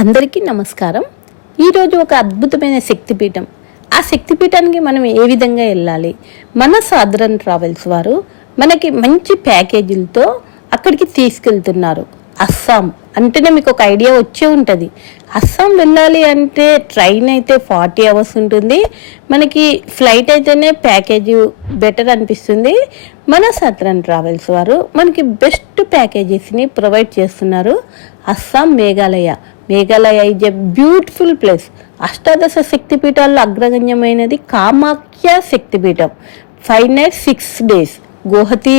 అందరికీ నమస్కారం. ఈరోజు ఒక అద్భుతమైన శక్తిపీఠం. ఆ శక్తిపీఠానికి మనం ఏ విధంగా వెళ్ళాలి? మన సాధారణ ట్రావెల్స్ వారు మనకి మంచి ప్యాకేజీలతో అక్కడికి తీసుకెళ్తున్నారు. అస్సాం అంటేనే మీకు ఒక ఐడియా వచ్చే ఉంటుంది. అస్సాం వెళ్ళాలి అంటే ట్రైన్ అయితే ఫార్టీ అవర్స్ ఉంటుంది. మనకి ఫ్లైట్ అయితేనే ప్యాకేజీ బెటర్ అనిపిస్తుంది. మన సత్రన్ ట్రావెల్స్ వారు మనకి బెస్ట్ ప్యాకేజెస్ని ప్రొవైడ్ చేస్తున్నారు. Assam Meghalaya. Meghalaya is a beautiful place అష్టాదశ శక్తిపీఠాల్లో అగ్రగణ్యమైనది కామాఖ్య శక్తిపీఠం. Five night six days Guwahati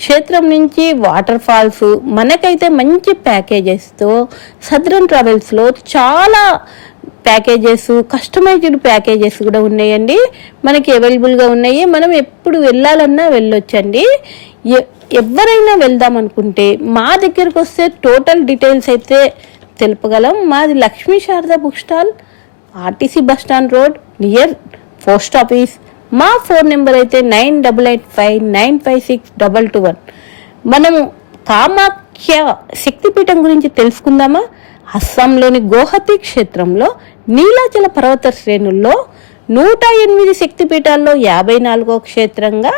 క్షేత్రం నుంచి వాటర్ ఫాల్స్ మనకైతే మంచి ప్యాకేజెస్తో సదరన్ ట్రావెల్స్లో చాలా ప్యాకేజెస్ కస్టమైజ్డ్ ప్యాకేజెస్ కూడా ఉన్నాయండి. మనకి అవైలబుల్గా ఉన్నాయి. మనం ఎప్పుడు వెళ్ళాలన్నా వెళ్ళొచ్చండి. ఎవరైనా వెళ్దాం అనుకుంటే మా దగ్గరకు వస్తే టోటల్ డీటెయిల్స్ అయితే తెలుపగలం మాది Lakshmi Sharada book stall RTC bus stand road near post office. మా ఫోన్ నెంబర్ అయితే nine double eight five nine five six double two one. మనము కామాఖ్య శక్తిపీఠం గురించి తెలుసుకుందామా? అస్సాంలోని గోహతి క్షేత్రంలో నీలాచల పర్వత శ్రేణుల్లో నూట ఎనిమిది శక్తిపీఠాల్లో యాభై నాలుగో క్షేత్రంగా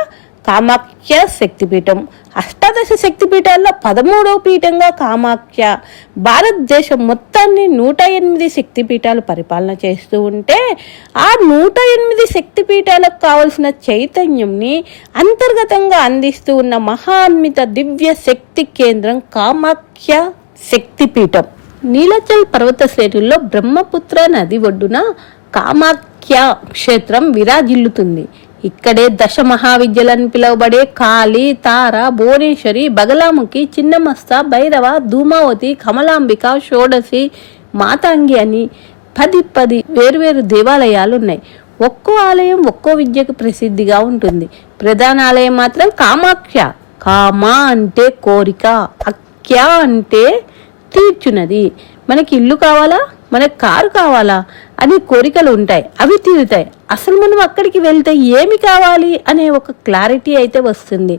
కామాఖ్య శక్తిపీఠం. అష్టాదశ శక్తిపీఠాల్లో పదమూడవ పీఠంగా కామాఖ్య. భారతదేశం మొత్తాన్ని నూట ఎనిమిది శక్తిపీఠాలు పరిపాలన చేస్తూ ఉంటే ఆ నూట ఎనిమిది శక్తిపీఠాలకు కావలసిన చైతన్యంని అంతర్గతంగా అందిస్తూ ఉన్న మహాన్విత దివ్య శక్తి కేంద్రం కామాఖ్య శక్తిపీఠం. నీలచల్ పర్వత శ్రేణుల్లో బ్రహ్మపుత్ర నది ఒడ్డున కామాఖ్య క్షేత్రం విరాజిల్లుతుంది. ఇక్కడే దశ మహావిద్యలని పిలువబడే కాళి తార భువనేశ్వరి బగలాముఖి చిన్నమస్త భైరవ ధూమావతి కమలాంబిక షోడసి మాతాంగి అని పది పది వేరువేరు దేవాలయాలు ఉన్నాయి ఒక్కో ఆలయం ఒక్కో విద్యకు ప్రసిద్ధిగా ఉంటుంది. ప్రధాన ఆలయం మాత్రం కామాఖ్య. కామా అంటే కోరిక అఖ్య అంటే తీర్చున్నది మనకి ఇల్లు కావాలా? మనకు కారు కావాలా? అని కోరికలు ఉంటాయి అవి తీరుతాయి. అసలు మనం అక్కడికి వెళ్తే ఏమి కావాలి అనే ఒక క్లారిటీ అయితే వస్తుంది.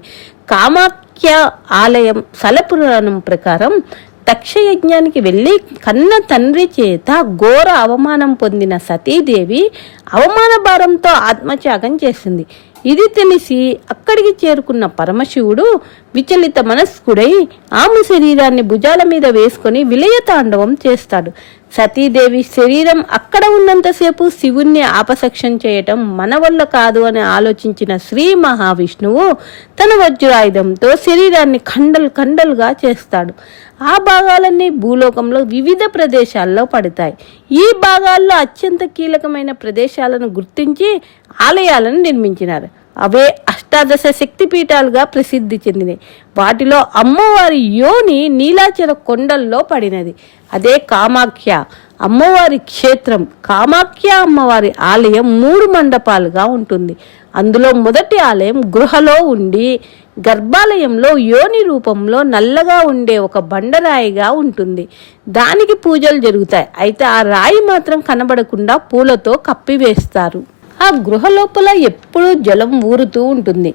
కామాఖ్య ఆలయం సలపురాణం ప్రకారం దక్షయజ్ఞానికి వెళ్ళి కన్న తండ్రి చేత ఘోర అవమానం పొందిన సతీదేవి అవమాన భారంతో ఆత్మత్యాగం చేసింది. ఇది తెలిసి అక్కడికి చేరుకున్న పరమశివుడు విచలిత మనస్కుడై ఆమె శరీరాన్ని భుజాల మీద వేసుకొని విలయతాండవం చేస్తాడు. సతీదేవి శరీరం అక్కడ ఉన్నంతసేపు శివుణ్ణి ఆపసక్షం చేయటం మన వల్ల కాదు అని ఆలోచించిన శ్రీ మహావిష్ణువు తన వజ్రాయుధంతో శరీరాన్ని ఖండలు ఖండలుగా చేస్తాడు. ఆ భాగాలన్నీ భూలోకంలో వివిధ ప్రదేశాల్లో పడతాయి. ఈ భాగాల్లో అత్యంత కీలకమైన ప్రదేశాలను గుర్తించి ఆలయాలను నిర్మించినారు. అవే అష్టాదశ శక్తిపీఠాలుగా ప్రసిద్ధి చెందినాయి వాటిలో అమ్మవారి యోని నీలాచల కొండల్లో పడినది. అదే కామాఖ్య. అమ్మవారి క్షేత్రం కామాఖ్య అమ్మవారి ఆలయం మూడు మండపాలుగా ఉంటుంది. అందులో మొదటి ఆలయం గృహలో ఉండి గర్భాలయంలో యోని రూపంలో నల్లగా ఉండే ఒక బండరాయిగా ఉంటుంది. దానికి పూజలు జరుగుతాయి. అయితే ఆ రాయి మాత్రం కనబడకుండా పూలతో కప్పివేస్తారు. ఆ గృహ లోపల ఎప్పుడూ జలం ఊరుతూ ఉంటుంది.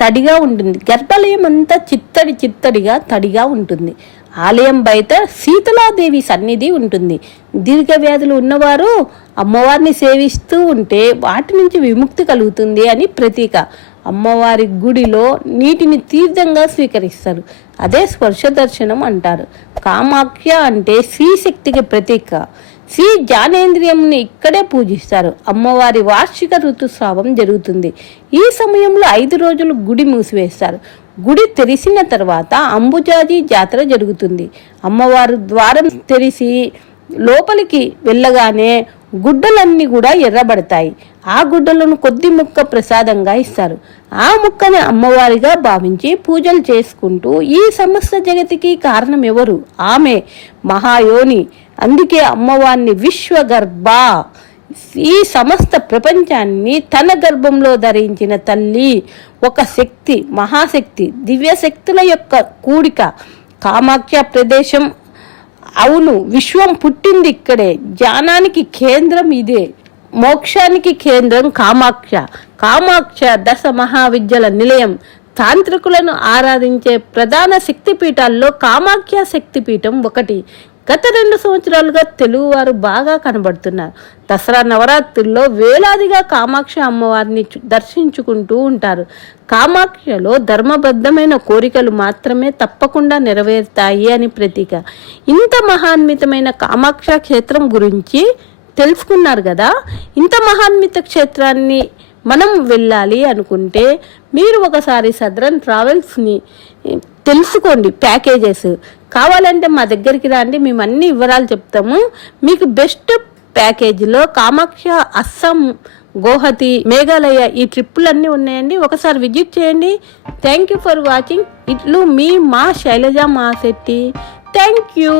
తడిగా ఉంటుంది. గర్భాలయం అంతా చిత్తడి చిత్తడిగా తడిగా ఉంటుంది. ఆలయం బయట శీతలాదేవి సన్నిధి ఉంటుంది. దీర్ఘ వ్యాధులు ఉన్నవారు అమ్మవారిని సేవిస్తూ ఉంటే వాటి నుంచి విముక్తి కలుగుతుంది అని ప్రతీక. అమ్మవారి గుడిలో నీటిని తీర్థంగా స్వీకరిస్తారు. అదే స్పర్శ దర్శనం అంటారు. కామాఖ్య అంటే శ్రీశక్తికి ప్రతీక. శ్రీ జానేంద్రియముని ఇక్కడే పూజిస్తారు. అమ్మవారి వార్షిక ఋతుస్రావం జరుగుతుంది. ఈ సమయంలో ఐదు రోజులు గుడి మూసివేస్తారు. గుడి తెరిసిన తర్వాత అంబుజాజీ జాతర జరుగుతుంది. అమ్మవారు ద్వారం తెరిచి లోపలికి వెళ్ళగానే గుడ్డలన్నీ కూడా ఎర్రబడతాయి. ఆ గుడ్డలను కొద్ది ముక్క ప్రసాదంగా ఇస్తారు. ఆ ముక్కని అమ్మవారిగా భావించి పూజలు చేసుకుంటూ ఈ సమస్త జగతికి కారణం ఎవరు? ఆమె మహాయోని. అందుకే అమ్మవారిని విశ్వగర్భ. ఈ సమస్త ప్రపంచాన్ని తన గర్భంలో ధరించిన తల్లి ఒక శక్తి మహాశక్తి దివ్య శక్తుల యొక్క కూడిక. కామాఖ్య ప్రదేశం అవును విశ్వం పుట్టింది ఇక్కడే. జ్ఞానానికి కేంద్రం ఇదే. మోక్షానికి కేంద్రం కామాక్ష. కామాక్ష దశ మహావిద్యల నిలయం. తాంత్రికులను ఆరాధించే ప్రధాన శక్తిపీఠాల్లో కామాఖ్య శక్తిపీఠం ఒకటి. గత రెండు సంవత్సరాలుగా తెలుగువారు బాగా కనబడుతున్నారు. దసరా నవరాత్రుల్లో వేలాదిగా కామాక్షి అమ్మవారిని దర్శించుకుంటూ ఉంటారు. కామాక్షలో ధర్మబద్ధమైన కోరికలు మాత్రమే తప్పకుండా నెరవేరుతాయి అని ప్రతీక. ఇంత మహాన్వితమైన కామాక్ష క్షేత్రం గురించి తెలుసుకున్నారు కదా? ఇంత మహాన్విత క్షేత్రాన్ని మనం వెళ్ళాలి అనుకుంటే మీరు ఒకసారి సదరన్ ట్రావెల్స్ని తెలుసుకోండి ప్యాకేజెస్. కావాలంటే మా దగ్గరికి రండి మేము అన్ని వివరాలు చెప్తాము. మీకు బెస్ట్ ప్యాకేజీలో కామాక్ష అస్సాం గోహతి మేఘాలయ ఈ ట్రిప్పులన్నీ ఉన్నాయండి. ఒకసారి విజిట్ చేయండి. థ్యాంక్ యూ ఫర్ వాచింగ్ ఇట్లు మీ మా శైలజ మా శెట్టి థ్యాంక్ యూ